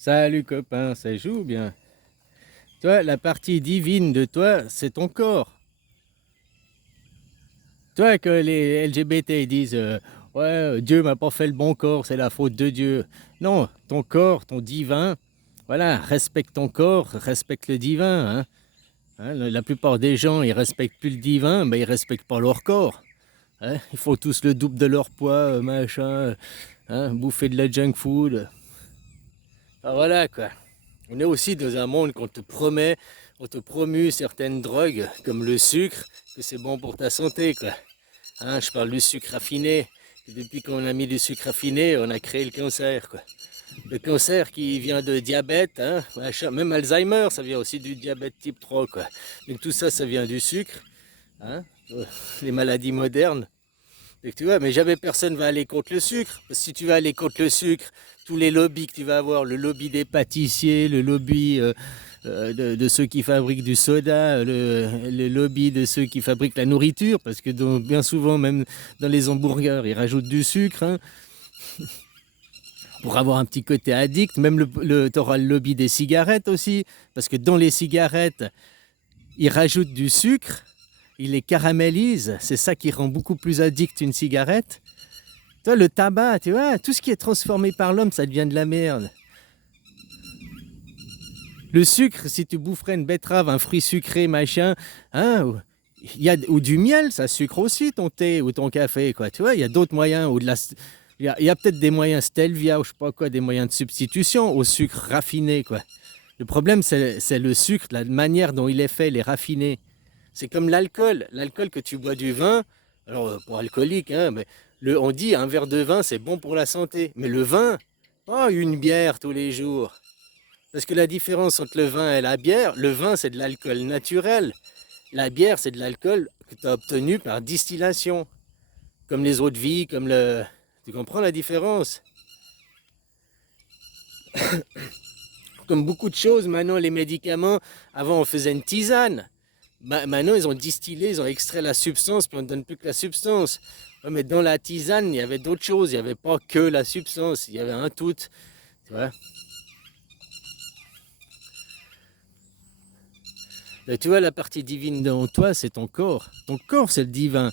Salut copain, ça joue bien. Toi, la partie divine de toi, c'est ton corps. Toi, que les LGBT disent ouais, Dieu m'a pas fait le bon corps, c'est la faute de Dieu. Non, ton corps, ton divin, voilà, respecte ton corps, respecte le divin. La plupart des gens, ils respectent plus le divin, mais ils respectent pas leur corps. Ils font tous le double de leur poids, machin, bouffer de la junk food. Ah, voilà quoi. On est aussi dans un monde qu'on te promet, on te promue certaines drogues, comme le sucre, que c'est bon pour ta santé, quoi. Je parle du sucre raffiné. Depuis qu'on a mis du sucre raffiné, on a créé le cancer, quoi. Le cancer qui vient de diabète, même Alzheimer, ça vient aussi du diabète type 3, quoi. Donc tout ça, ça vient du sucre, hein, les maladies modernes. Et tu vois, mais jamais personne va aller contre le sucre. Parce que si tu vas aller contre le sucre, tous les lobbies que tu vas avoir, le lobby des pâtissiers, le lobby de ceux qui fabriquent du soda, le lobby de ceux qui fabriquent la nourriture, parce que bien souvent, même dans les hamburgers, ils rajoutent du sucre, pour avoir un petit côté addict. Même tu auras le lobby des cigarettes aussi, parce que dans les cigarettes, ils rajoutent du sucre, ils les caramélisent, c'est ça qui rend beaucoup plus addict une cigarette. Toi, le tabac, tu vois, tout ce qui est transformé par l'homme, ça devient de la merde. Le sucre, si tu boufferais une betterave, un fruit sucré, machin, ou du miel, ça sucre aussi ton thé ou ton café, quoi. Tu vois, il y a d'autres moyens, il y a peut-être des moyens stevia ou je sais pas quoi, des moyens de substitution au sucre raffiné, quoi. Le problème, c'est le sucre, la manière dont il est fait, les raffinés. C'est comme l'alcool. L'alcool que tu bois du vin, alors pour alcoolique, mais on dit un verre de vin, c'est bon pour la santé. Mais le vin, oh, une bière tous les jours. Parce que la différence entre le vin et la bière, le vin, c'est de l'alcool naturel. La bière, c'est de l'alcool que tu as obtenu par distillation. Comme les eaux de vie, comme le... Tu comprends la différence? Comme beaucoup de choses, maintenant, les médicaments, avant, on faisait une tisane. Maintenant, ils ont distillé, ils ont extrait la substance, puis on ne donne plus que la substance. Ouais, mais dans la tisane, il y avait d'autres choses. Il n'y avait pas que la substance, il y avait un tout. Tu vois, tu vois, la partie divine dans toi, c'est ton corps. Ton corps, c'est le divin.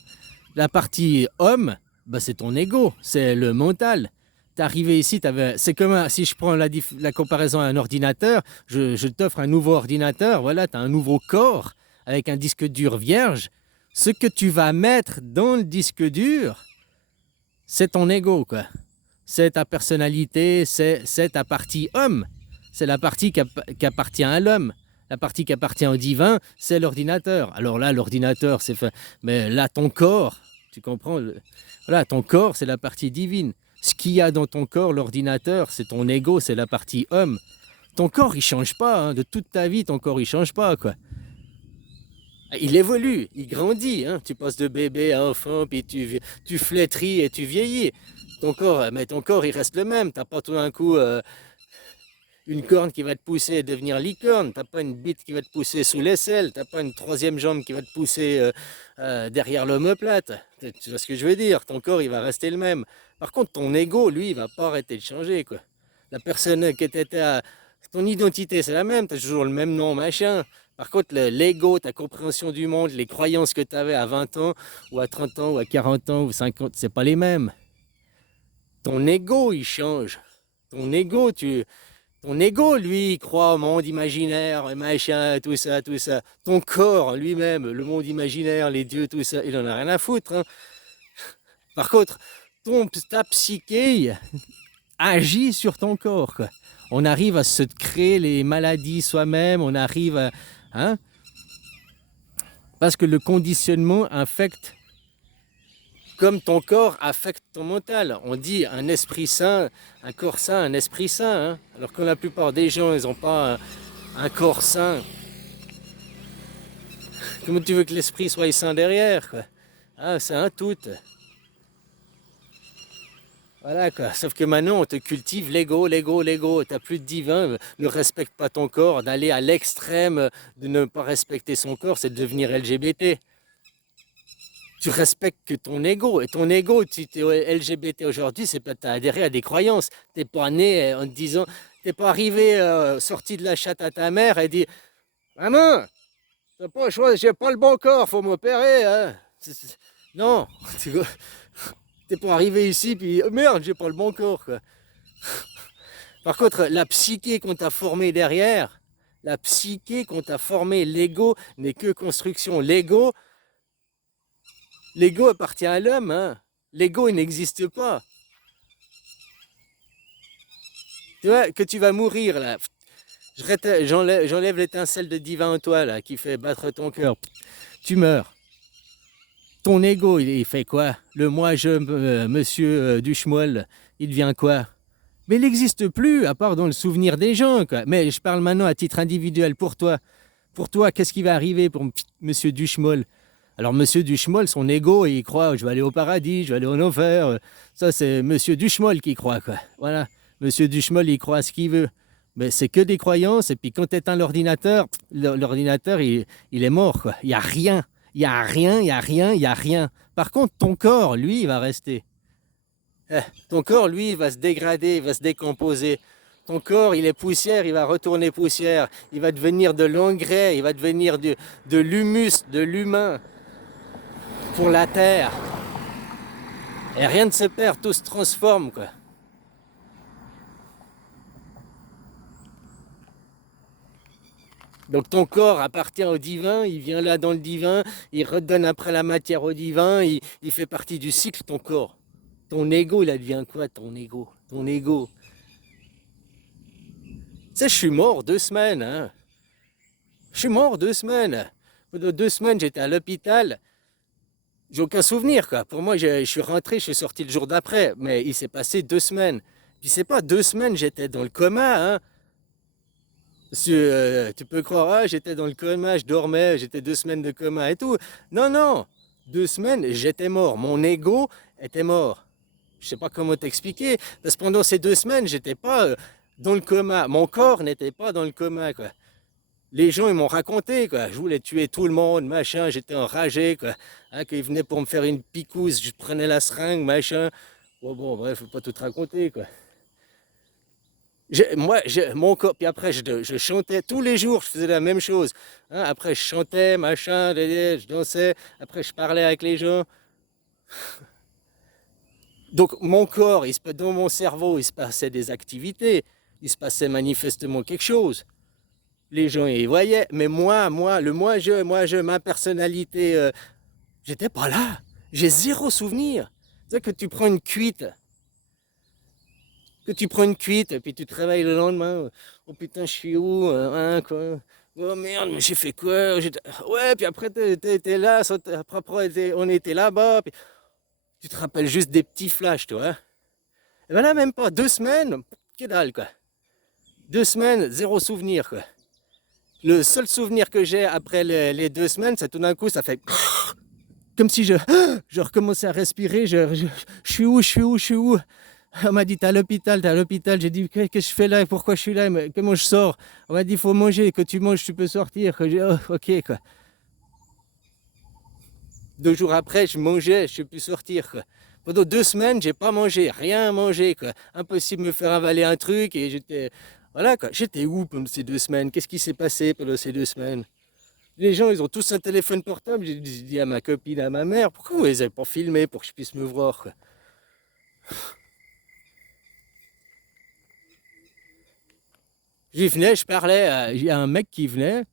La partie homme, bah, c'est ton ego, c'est le mental. T'es arrivé ici, c'est comme si je prends la comparaison à un ordinateur, je t'offre un nouveau ordinateur, voilà, tu as un nouveau corps avec un disque dur vierge. Ce que tu vas mettre dans le disque dur, c'est ton ego, quoi. C'est ta personnalité, c'est ta partie homme. C'est la partie qui appartient à l'homme. La partie qui appartient au divin, c'est l'ordinateur. Alors là, l'ordinateur, c'est fait. Mais là, ton corps, tu comprends voilà, ton corps, c'est la partie divine. Ce qu'il y a dans ton corps, l'ordinateur, c'est ton ego, c'est la partie homme. Ton corps, il change pas. De toute ta vie, ton corps, il change pas, quoi. Il évolue, il grandit. Tu passes de bébé à enfant, puis tu flétris et tu vieillis. Mais ton corps, il reste le même. T'as pas tout d'un coup une corne qui va te pousser à devenir licorne. T'as pas une bite qui va te pousser sous l'aisselle. T'as pas une troisième jambe qui va te pousser derrière l'omoplate. Tu vois ce que je veux dire? Ton corps, il va rester le même. Par contre, ton ego, lui, il va pas arrêter de changer, quoi. La personne que t'étais à... Ton identité, c'est la même. T'as toujours le même nom, machin. Par contre, l'ego, ta compréhension du monde, les croyances que tu avais à 20 ans, ou à 30 ans, ou à 40 ans, ou 50, c'est pas les mêmes. Ton ego, il change. Ton ego, ton ego, lui, il croit au monde imaginaire, machin, tout ça, tout ça. Ton corps, lui-même, le monde imaginaire, les dieux, tout ça, il en a rien à foutre. Par contre, ta psyché agit sur ton corps, quoi. On arrive à se créer les maladies soi-même, on arrive à... Parce que le conditionnement affecte comme ton corps affecte ton mental. On dit un esprit sain, un corps sain, un esprit sain. Alors que la plupart des gens, ils n'ont pas un corps sain. Comment tu veux que l'esprit soit sain derrière, quoi? C'est un tout. Voilà, quoi. Sauf que maintenant, on te cultive l'ego, l'ego, l'ego. T'as plus de divin. Ne respecte pas ton corps. D'aller à l'extrême de ne pas respecter son corps, c'est de devenir LGBT. Tu respectes que ton ego. Et ton ego, tu es LGBT aujourd'hui, c'est pas t'as adhéré à des croyances. T'es pas né en te disant, T'es pas arrivé, sorti de la chatte à ta mère et dit, maman, t'as pas le choix, j'ai pas le bon corps, faut m'opérer, hein. Non, t'es pas arrivé ici, puis oh, merde, j'ai pas le bon corps, quoi. Par contre, la psyché qu'on t'a formée derrière, la psyché qu'on t'a formée, l'ego n'est que construction. L'ego appartient à l'homme, hein. L'ego, il n'existe pas. Tu vois, que tu vas mourir, là. J'enlève l'étincelle de divin en toi, là, qui fait battre ton cœur. Tu meurs. Ton ego, il fait quoi? Le moi-je, monsieur Duchemol, il devient quoi? Mais il n'existe plus, à part dans le souvenir des gens, quoi. Mais je parle maintenant à titre individuel pour toi. Pour toi, qu'est-ce qui va arriver pour monsieur Duchemol? Alors, monsieur Duchemol, son ego, il croit, je vais aller au paradis, je vais aller en enfer. Ça, c'est monsieur Duchemol qui croit, quoi. Voilà. Monsieur Duchemol, il croit à ce qu'il veut. Mais c'est que des croyances. Et puis, quand tu éteins l'ordinateur, l'ordinateur, il est mort, quoi. Il n'y a rien. Il n'y a rien, il n'y a rien, il n'y a rien. Par contre, ton corps, lui, il va rester. Ton corps, lui, il va se dégrader, il va se décomposer. Ton corps, il est poussière, il va retourner poussière. Il va devenir de l'engrais, il va devenir de l'humus, de l'humain pour la terre. Et rien ne se perd, tout se transforme, quoi. Donc ton corps appartient au divin, il vient là dans le divin, il redonne après la matière au divin, il fait partie du cycle, ton corps. Ton ego, il advient quoi, ton ego? Ton ego. Tu sais, je suis mort 2 semaines, hein. Je suis mort 2 semaines. Pendant 2 semaines, j'étais à l'hôpital. J'ai aucun souvenir, quoi. Pour moi, je suis rentré, je suis sorti le jour d'après. Mais il s'est passé 2 semaines. Puis c'est pas 2 semaines, j'étais dans le coma, hein. Tu peux croire, ah, j'étais dans le coma, je dormais, j'étais 2 semaines de coma et tout. Non, non. 2 semaines, j'étais mort. Mon ego était mort. Je sais pas comment t'expliquer. Parce que pendant ces 2 semaines, j'étais pas dans le coma. Mon corps n'était pas dans le coma, quoi. Les gens, ils m'ont raconté, quoi. Je voulais tuer tout le monde, machin. J'étais enragé, quoi. Hein, qu'ils venaient pour me faire une picouse, je prenais la seringue, machin. Bon, bref, faut pas tout te raconter, quoi. Mon corps, puis après, je chantais tous les jours, je faisais la même chose. Hein, après, je chantais, machin, je dansais. Après, je parlais avec les gens. Donc, mon corps, dans mon cerveau, il se passait des activités. Il se passait manifestement quelque chose. Les gens y voyaient, mais ma personnalité, j'étais pas là. J'ai zéro souvenir. Tu sais que tu prends une cuite, et puis tu te réveilles le lendemain. Oh putain, je suis où, hein, quoi. Oh merde, mais j'ai fait quoi? Ouais, puis après, t'es là, après, on était là-bas. Puis tu te rappelles juste des petits flashs, toi. Hein. Et ben là, même pas 2 semaines, que dalle, quoi. 2 semaines, zéro souvenir, quoi. Le seul souvenir que j'ai après les 2 semaines, c'est tout d'un coup, ça fait comme si je recommençais à respirer. Je suis où, je suis où, je suis où? On m'a dit, t'es à l'hôpital, t'es à l'hôpital. J'ai dit, qu'est-ce que je fais là? Pourquoi je suis là? Comment je sors? On m'a dit, il faut manger. Que tu manges, tu peux sortir. J'ai oh, ok, quoi. 2 jours après, je mangeais, je ne peux plus sortir, quoi. Pendant 2 semaines, j'ai pas mangé, rien mangé, quoi. Impossible de me faire avaler un truc et j'étais. Voilà, quoi. J'étais où pendant ces 2 semaines? Qu'est-ce qui s'est passé pendant ces 2 semaines? Les gens, ils ont tous un téléphone portable. J'ai dit à ma copine, à ma mère, pourquoi vous les avez pas filmés pour que je puisse me voir, quoi? J'y venais, je parlais, il y a un mec qui venait,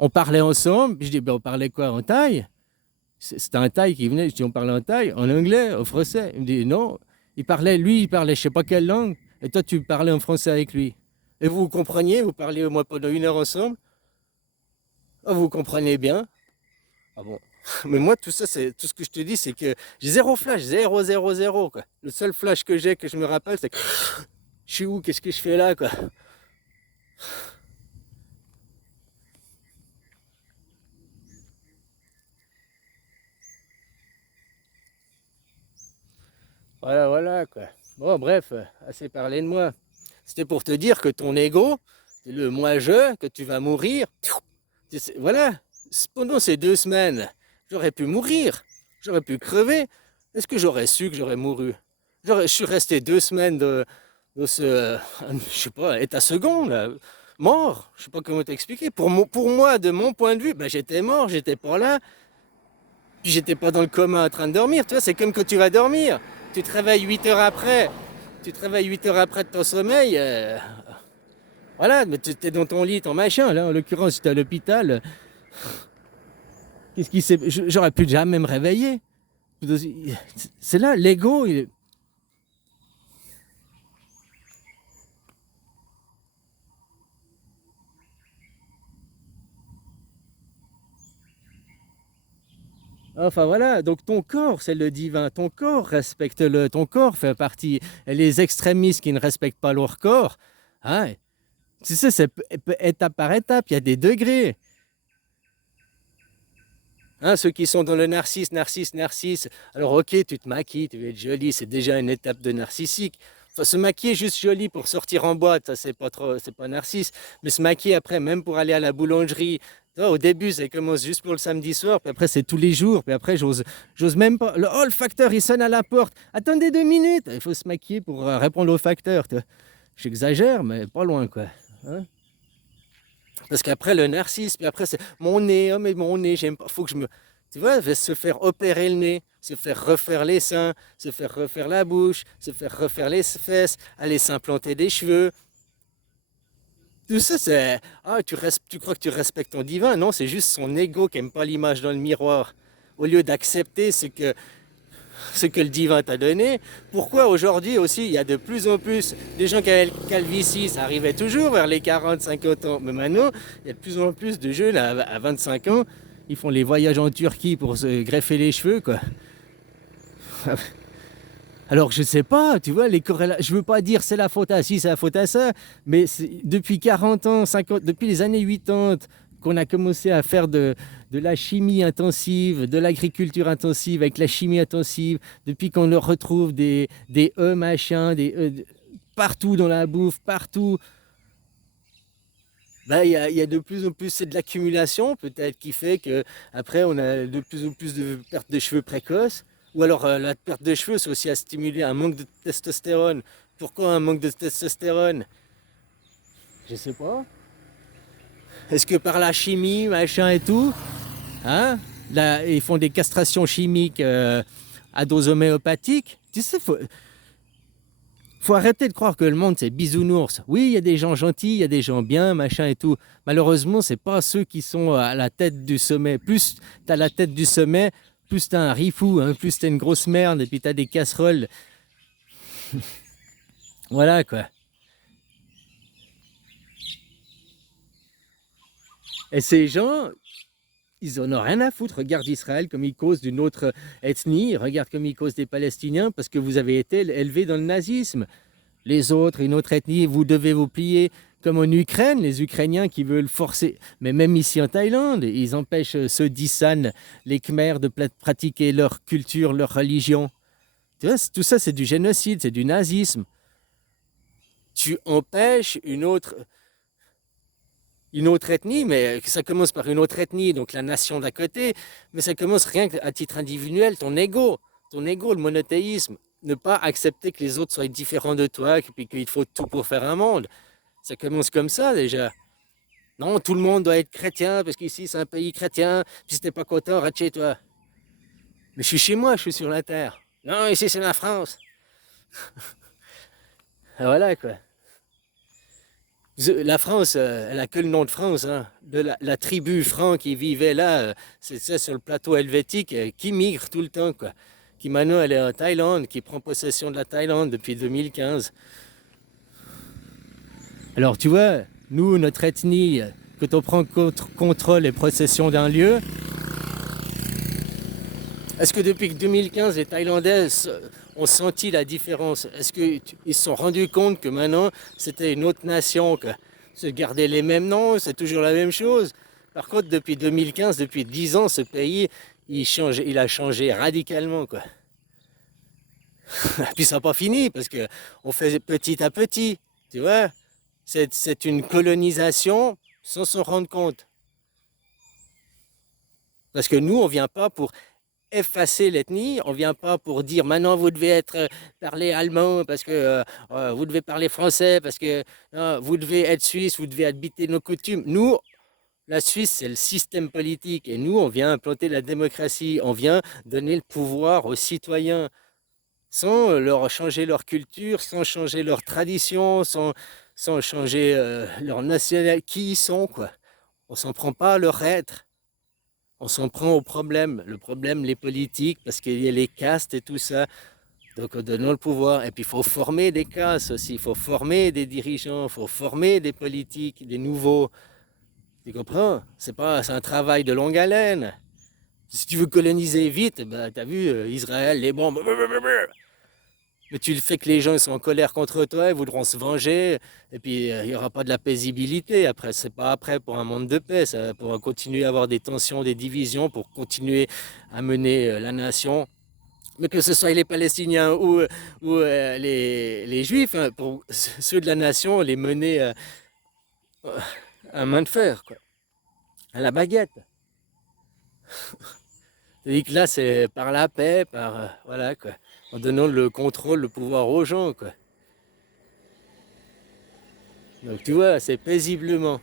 on parlait ensemble, je dis, ben on parlait quoi, en taille? C'était un taille qui venait, je dis, on parlait en taille, en anglais, en français. Il me dit, non, il parlait je sais pas quelle langue, et toi tu parlais en français avec lui. Et vous compreniez, vous parliez au moins pendant 1 heure ensemble, ah, vous comprenez bien. Ah bon. Mais moi, tout ça, c'est tout ce que je te dis, c'est que j'ai zéro flash, zéro, zéro, zéro, quoi. Le seul flash que j'ai, que je me rappelle, c'est que je suis où, qu'est-ce que je fais là, quoi. Voilà, voilà, quoi. Bon, bref, assez parlé de moi. C'était pour te dire que ton ego, le moi-je, que tu vas mourir, voilà, pendant ces 2 semaines, j'aurais pu mourir, j'aurais pu crever. Est-ce que j'aurais su que j'aurais mouru? Je suis resté 2 semaines dans ce, je sais pas, état second, là, mort. Je sais pas comment t'expliquer. Pour moi, de mon point de vue, ben, j'étais mort, j'étais pas là, puis j'étais pas dans le coma en train de dormir. Tu vois, c'est comme quand tu vas dormir. Tu te réveilles 8 heures après. Tu te réveilles 8 heures après de ton sommeil. Voilà, mais tu es dans ton lit, ton machin. Là, en l'occurrence, j'étais à l'hôpital. Qu'est-ce qui s'est. J'aurais pu jamais me réveiller. C'est là, l'ego. Enfin voilà, donc ton corps, c'est le divin. Ton corps, respecte-le. Ton corps fait partie. Et les extrémistes qui ne respectent pas leur corps, hein, tu sais, c'est étape par étape, il y a des degrés. Hein, ceux qui sont dans le narcisse. Alors ok, tu te maquilles, tu veux être jolie, c'est déjà une étape de narcissique. Enfin, se maquiller juste joli pour sortir en boîte, ça c'est pas trop, c'est pas narcisse. Mais se maquiller après, même pour aller à la boulangerie, tu vois, au début ça commence juste pour le samedi soir, puis après c'est tous les jours, puis après j'ose même pas. Oh, le facteur il sonne à la porte. Attendez 2 minutes, il faut se maquiller pour répondre au facteur. Tu vois. J'exagère, mais pas loin quoi. Hein. Parce qu'après, le narcisse, puis après, c'est mon nez, oh mais mon nez, j'aime pas, faut que je me. Tu vois, se faire opérer le nez, se faire refaire les seins, se faire refaire la bouche, se faire refaire les fesses, aller s'implanter des cheveux. Tout ça, c'est. Ah, tu crois que tu respectes ton divin? Non, c'est juste son ego qui aime pas l'image dans le miroir. Au lieu d'accepter ce que le divin t'a donné. Pourquoi aujourd'hui aussi, il y a de plus en plus des gens qui avaient le calvitie, ça arrivait toujours vers les 40, 50 ans. Mais maintenant, il y a de plus en plus de jeunes à 25 ans, ils font les voyages en Turquie pour se greffer les cheveux, quoi. Alors je sais pas, tu vois, les corrélations, je veux pas dire c'est la faute à ci, c'est la faute à ça, mais depuis 40 ans, 50, depuis les années 80, qu'on a commencé à faire de la chimie intensive, de l'agriculture intensive avec la chimie intensive, depuis qu'on leur retrouve des E machin, partout dans la bouffe, partout, ben, il y a de plus en plus, c'est de l'accumulation peut-être qui fait que après on a de plus en plus de perte de cheveux précoces. Ou alors la perte de cheveux, c'est aussi à stimuler un manque de testostérone. Pourquoi un manque de testostérone? Je sais pas. Est-ce que par la chimie, machin et tout, hein? Là, ils font des castrations chimiques à dose homéopathique. Tu sais, faut arrêter de croire que le monde c'est bisounours. Oui, il y a des gens gentils, il y a des gens bien, machin et tout. Malheureusement, c'est pas ceux qui sont à la tête du sommet. Plus tu as la tête du sommet, plus t'as un rifou, hein, plus t'as une grosse merde et puis t'as des casseroles. Voilà quoi. Et ces gens, ils en ont rien à foutre. Regarde Israël comme ils causent d'une autre ethnie. Regarde comme ils causent des Palestiniens parce que vous avez été élevés dans le nazisme. Les autres, une autre ethnie, vous devez vous plier. Comme en Ukraine, les Ukrainiens qui veulent forcer, mais même ici en Thaïlande, ils empêchent ceux d'Issan, les Khmers, de pratiquer leur culture, leur religion. Tu vois, tout ça, c'est du génocide, c'est du nazisme. Tu empêches une autre ethnie, mais ça commence par une autre ethnie, donc la nation d'à côté, mais ça commence rien qu'à titre individuel, ton ego, le monothéisme, ne pas accepter que les autres soient différents de toi, puis qu'il faut tout pour faire un monde. Ça commence comme ça déjà. Non, tout le monde doit être chrétien, parce qu'ici c'est un pays chrétien, puis si t'es pas content, reste chez toi. Mais je suis chez moi, je suis sur la terre. Non, ici c'est la France. Ah, voilà quoi. La France, elle a que le nom de France, hein. De la tribu franc qui vivait là, c'est ça sur le plateau helvétique, qui migre tout le temps, quoi. Qui maintenant elle est en Thaïlande, qui prend possession de la Thaïlande depuis 2015. Alors tu vois, nous, notre ethnie, quand on prend contrôle et possession d'un lieu, est-ce que depuis 2015, les Thaïlandais ont senti la différence? Est-ce qu'ils se sont rendus compte que maintenant, c'était une autre nation, que se garder les mêmes noms, c'est toujours la même chose? Par contre, depuis 2015, depuis 10 ans, ce pays, il a changé radicalement, quoi. Puis ça n'a pas fini, parce que on fait petit à petit, tu vois? C'est une colonisation sans s'en rendre compte. Parce que nous, on ne vient pas pour effacer l'ethnie. On ne vient pas pour dire maintenant vous devez parler allemand parce que vous devez parler français parce que vous devez être suisse, vous devez habiter nos coutumes. Nous, la Suisse, c'est le système politique et nous, on vient implanter la démocratie. On vient donner le pouvoir aux citoyens sans leur changer leur culture, sans changer leur tradition, sans changer leur nationalité, qui ils sont, quoi. On s'en prend pas à leur être. On s'en prend au problème. Le problème, les politiques, parce qu'il y a les castes et tout ça. Donc, donnons le pouvoir. Et puis, il faut former des castes aussi. Il faut former des dirigeants. Il faut former des politiques, des nouveaux. Tu comprends? C'est un travail de longue haleine. Si tu veux coloniser vite, ben, tu as vu Israël, les bombes. Mais tu le fais que les gens sont en colère contre toi, ils voudront se venger, et puis il n'y aura pas de la paisibilité. Après, c'est pas après pour un monde de paix, ça pour continuer à avoir des tensions, des divisions, pour continuer à mener la nation. Mais que ce soit les Palestiniens ou les Juifs, hein, pour ceux de la nation, les mener à main de fer, quoi, à la baguette. C'est-à-dire que là, c'est par la paix, voilà, quoi, en donnant le contrôle, le pouvoir aux gens, quoi. Donc tu vois, c'est paisiblement.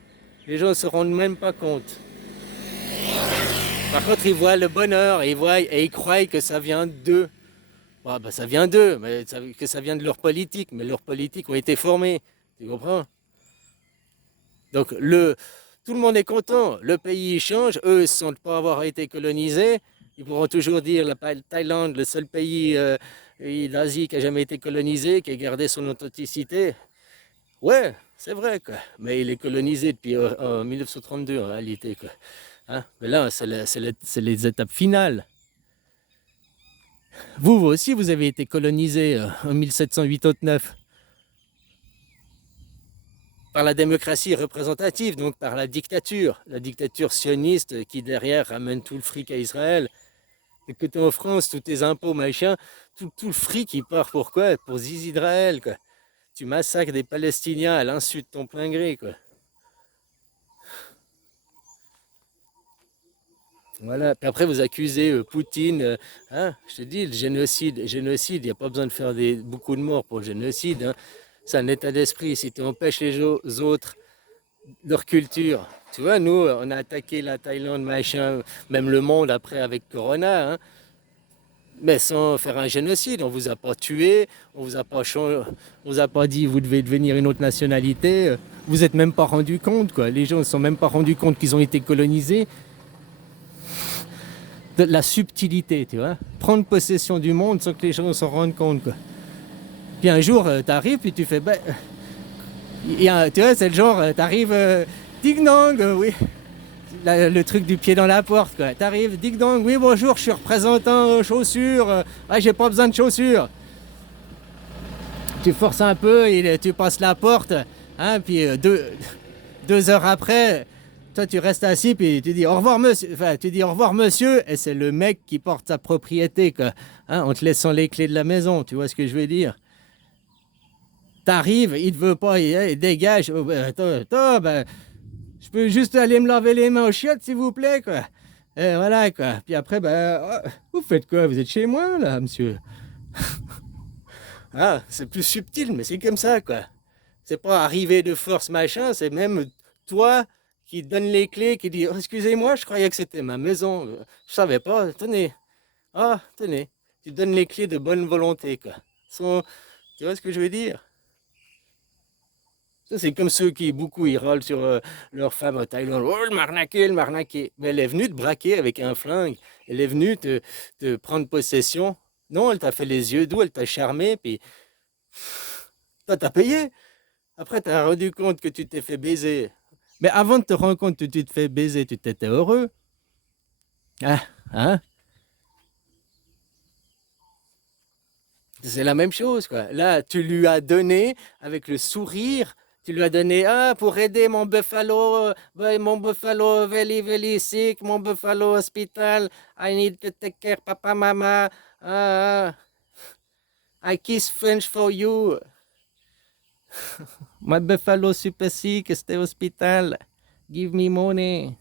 Les gens ne se rendent même pas compte. Par contre, ils voient le bonheur, et ils croient que ça vient d'eux. Bah, ça vient d'eux, mais que ça vient de leur politique. Mais leurs politiques ont été formées. Tu comprends? Donc tout le monde est content. Le pays change. Eux ne se sentent pas avoir été colonisés. Ils pourront toujours dire la Thaïlande, le seul pays d'Asie qui a jamais été colonisé, qui a gardé son authenticité. Ouais, c'est vrai, quoi. Mais il est colonisé depuis 1932 en réalité, quoi. Hein? Mais là, c'est les étapes finales. Vous aussi, vous avez été colonisé en 1789 par la démocratie représentative, donc par la dictature sioniste qui derrière ramène tout le fric à Israël. Et que tu es en France, tous tes impôts, machin, tout le fric il part pour quoi? Pour Israël, quoi. Tu massacres des Palestiniens à l'insu de ton plein gré, quoi. Voilà. Puis après, vous accusez Poutine. Hein, je te dis, le génocide, il n'y a pas besoin de faire beaucoup de morts pour le génocide. Hein. C'est un état d'esprit. Si tu empêches les autres, leur culture. Tu vois, nous, on a attaqué la Thaïlande, machin, même le monde après avec Corona. Hein, mais sans faire un génocide. On vous a pas tué, on vous a pas dit vous devez devenir une autre nationalité. Vous êtes même pas rendu compte, quoi. Les gens ne se sont même pas rendus compte qu'ils ont été colonisés. De la subtilité, tu vois. Prendre possession du monde sans que les gens s'en rendent compte, quoi. Puis un jour, tu arrives, puis tu fais... Ben, tu vois, c'est le genre, tu arrives... ding dong, oui. Le truc du pied dans la porte, quoi. Tu arrives, ding dong, oui, bonjour, je suis représentant chaussures. J'ai pas besoin de chaussures. Tu forces un peu, et tu passes la porte. Hein, puis 2 heures après... Toi, tu restes assis, puis tu dis au revoir, monsieur. Enfin, tu dis au revoir, monsieur, et c'est le mec qui porte sa propriété, quoi. Hein, en te laissant les clés de la maison. Tu vois ce que je veux dire? T'arrives, il te veut pas, il dégage. Oh, ben, attends, ben, je peux juste aller me laver les mains aux chiottes, s'il vous plaît, quoi. Et voilà, quoi. Puis après, ben, vous faites quoi? Vous êtes chez moi, là, monsieur? Ah, c'est plus subtil, mais c'est comme ça, quoi. C'est pas arrivé de force, machin, c'est même toi qui donne les clés, qui dit oh, excusez-moi, je croyais que c'était ma maison. Je savais pas, tenez. Ah, tenez. Tu donnes les clés de bonne volonté, quoi. Tu vois ce que je veux dire? Ça, c'est comme ceux qui, beaucoup, ils râlent sur leur femme au Thaïlande. Oh, le marnaqué, le marnaqué. Mais elle est venue te braquer avec un flingue. Elle est venue te prendre possession. Non, elle t'a fait les yeux doux, elle t'a charmé, puis toi, t'as payé. Après, t'as rendu compte que tu t'es fait baiser. Mais avant de te rendre compte que tu te fais baiser, tu t'étais heureux. Ah, hein? C'est la même chose, quoi. Là, tu lui as donné avec le sourire. Tu lui as donné, pour aider mon buffalo very, very sick, mon buffalo hospital, I need to take care, papa, mama, I kiss French for you. My buffalo super sick, stay hospital, give me money.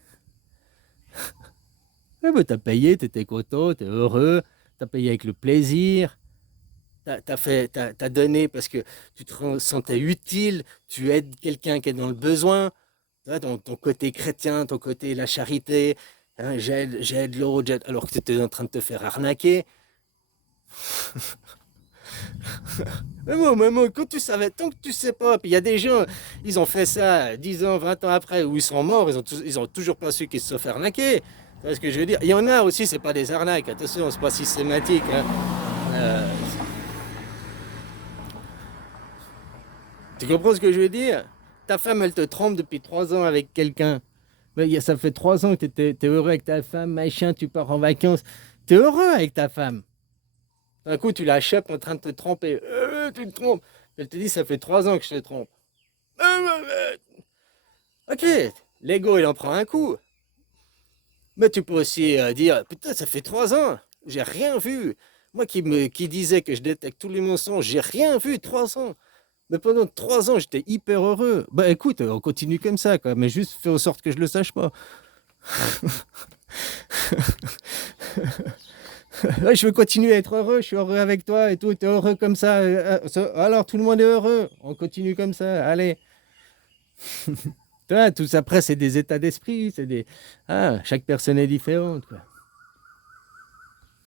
Ouais, bah, t'as payé, t'étais content, t'es heureux, t'as payé avec le plaisir, t'as donné parce que tu sentais utile, tu aides quelqu'un qui est dans le besoin. Tu vois, ton côté chrétien, ton côté la charité, hein, j'aide l'autre, alors que tu étais en train de te faire arnaquer. Mais moi, quand tu savais, tant que tu sais pas, puis il y a des gens, ils ont fait ça 10 ans, 20 ans après, où ils sont morts, ils ont toujours pas su qu'ils se sont fait arnaquer. Tu vois ce que je veux dire? Il y en a aussi, c'est pas des arnaques, attention, c'est pas systématique, hein. Euh, Tu comprends ce que je veux dire? Ta femme, elle te trompe depuis 3 ans avec quelqu'un. Mais ça fait 3 ans que t'es heureux avec ta femme, machin, tu pars en vacances. T'es heureux avec ta femme. D'un coup, tu la chopes en train de te tromper. Tu te trompes. Elle te dit, ça fait 3 ans que je te trompe. Ok, l'ego, il en prend un coup. Mais tu peux aussi dire, putain, ça fait 3 ans, j'ai rien vu. Moi qui disais que je détecte tous les mensonges, j'ai rien vu, 3 ans. Mais pendant 3 ans, j'étais hyper heureux. Bah écoute, on continue comme ça, quoi. Mais juste fais en sorte que je le sache pas. Ouais, je veux continuer à être heureux, je suis heureux avec toi et tout, t'es heureux comme ça. Alors tout le monde est heureux, on continue comme ça, allez. Tu vois, tout ça, après, c'est des états d'esprit, chaque personne est différente, quoi.